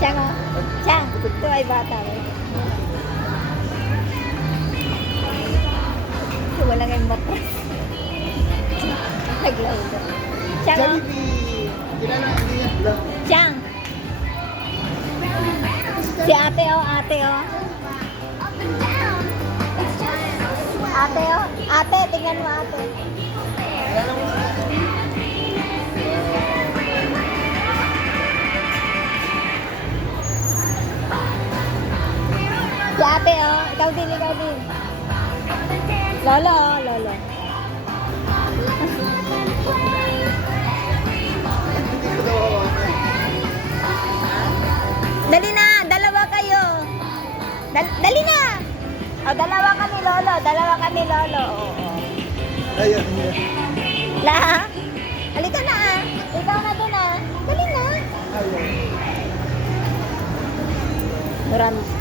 Chang, oh. Chang, ito ay bata. Eh. Wala nga yung matras. Naglaw daw. Chang, oh. Jollibee! Kilala ang niya. Chang. Si ate, oh. Ate, oh. Ate, oh. Ate, tingnan mo, ate. Si ate, oh. Ikaw din, ikaw din. Lolo, oh. Lolo. Dali na, dalawa kayo. Dali na. O, dalawa kami, Lolo. Dalawa kami, Lolo. Oo. Ayun. La, halika na ah. Ikaw na dun ah. Dali na. Ayun. Marami.